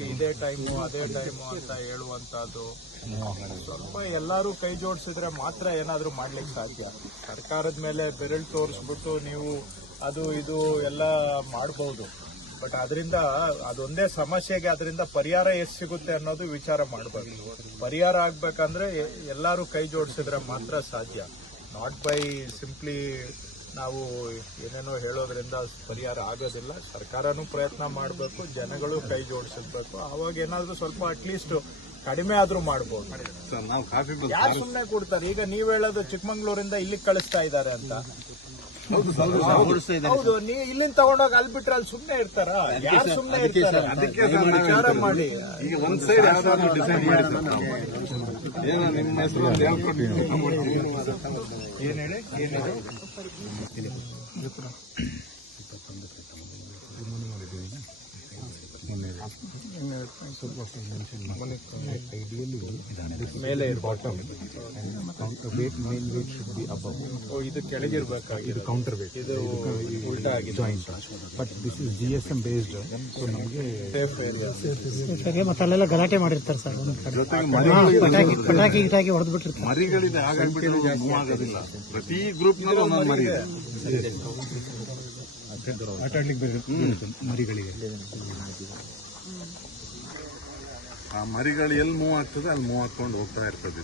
ಹೋಗಿ ಇದೇ ಟೈಮು ಅದೇ ಟೈಮು ಅಂತ ಹೇಳುವಂತದ್ದು ಸ್ವಲ್ಪ ಎಲ್ಲರೂ ಕೈ ಜೋಡಿಸಿದ್ರೆ ಮಾತ್ರ ಏನಾದರೂ ಮಾಡ್ಲಿಕ್ಕೆ ಸಾಧ್ಯ. ಸರ್ಕಾರದ ಮೇಲೆ ಬೆರಳು ತೋರಿಸ್ಬಿಟ್ಟು ನೀವು ಅದು ಇದು ಎಲ್ಲ ಮಾಡಬಹುದು, ಬಟ್ ಅದರಿಂದ ಅದೊಂದೇ ಸಮಸ್ಯೆಗೆ ಅದರಿಂದ ಪರಿಹಾರ ಎಷ್ಟು ಸಿಗುತ್ತೆ ಅನ್ನೋದು ವಿಚಾರ ಮಾಡಬೇಕು. ಪರಿಹಾರ ಆಗ್ಬೇಕಂದ್ರೆ ಎಲ್ಲರೂ ಕೈ ಜೋಡಿಸಿದ್ರೆ ಮಾತ್ರ ಸಾಧ್ಯ. ನಾಟ್ ಬೈ ಸಿಂಪ್ಲಿ ನಾವು ಏನೇನೋ ಹೇಳೋದ್ರಿಂದ ಪರಿಹಾರ ಆಗೋದಿಲ್ಲ. ಸರ್ಕಾರನೂ ಪ್ರಯತ್ನ ಮಾಡಬೇಕು, ಜನಗಳು ಕೈ ಜೋಡಿಸಬೇಕು. ಆವಾಗ ಏನಾದರೂ ಸ್ವಲ್ಪ ಅಟ್ಲೀಸ್ಟ್ ಕಡಿಮೆ ಆದ್ರೂ ಮಾಡಬಹುದು. ಯಾರು ಸುಮ್ಮನೆ ಕೊಡ್ತಾರೆ? ಈಗ ನೀವ್ ಹೇಳೋದು ಚಿಕ್ಕಮಂಗ್ಳೂರಿಂದ ಇಲ್ಲಿಗೆ ಕಳಿಸ್ತಾ ಇದ್ದಾರೆ ಅಂತ. ಹೌದು, ನೀವು ಇಲ್ಲಿಂದ ತಗೊಂಡೋಗಿ ಅಲ್ಲಿ ಬಿಟ್ರೆ ಅಲ್ಲಿ ಸುಮ್ಮನೆ ಇರ್ತಾರ? ಯಾರು ಸುಮ್ಮನೆ ಇರ್ತಾರೆ? ವಿಚಾರ ಮಾಡಿ. ಈಗ ಒಂದ್ ಸೈಡ್ ಯಾವ್ದಾದ್ರು ಡಿಸೈಡ್ ಮಾಡಿ ಏನೋ ನಿಮ್ಮ ಹೆಸರು ಏನ್ ಹೇಳಿ ಏನಿದೆ ಮೇಲೆ ಇದು ಕೆಳಗಿರ್ಬೇಕಾಗಿದೆ. ಕೌಂಟರ್ ವೇಟ್ ಇದು ಉಲ್ಟಾ ಆಗಿದೆ. But this is GSM based. So ನಮಗೆ ಸೇಫ್ ಏರಿಯಾ. ಮತ್ತೆ ಅಲ್ಲೆಲ್ಲ ಗಲಾಟೆ ಮಾಡಿರ್ತಾರೆ ಸರ್. ಪಟಾಕಿ ಗಿಟಾಕಿ ಹೊಡೆದು ಬಿಟ್ಟಿರ್ತಾರೆ. ಮರಿಗಳಿದೆ, ಹಾಗಾಗ್ಬಿಟ್ಟು ಮೂವ್ ಆಗೋದಿಲ್ಲ. ಪ್ರತಿ ಗ್ರೂಪ್ ನಲ್ಲೂ ಒಂದೊಂದು ಮರಿ ಇದೆ. ಆಟ ಆಡ್ಲಿಕ್ಕೆ ಮರಿಗಳಿಗೆ ಆ ಮರಿಗಳು ಎಲ್ಲಿ ಮೂವ್ ಆಗ್ತದೆ ಅಲ್ಲಿ ಮೂವ್ ಹಾಕೊಂಡು ಹೋಗ್ತಾ ಇರ್ತದೆ.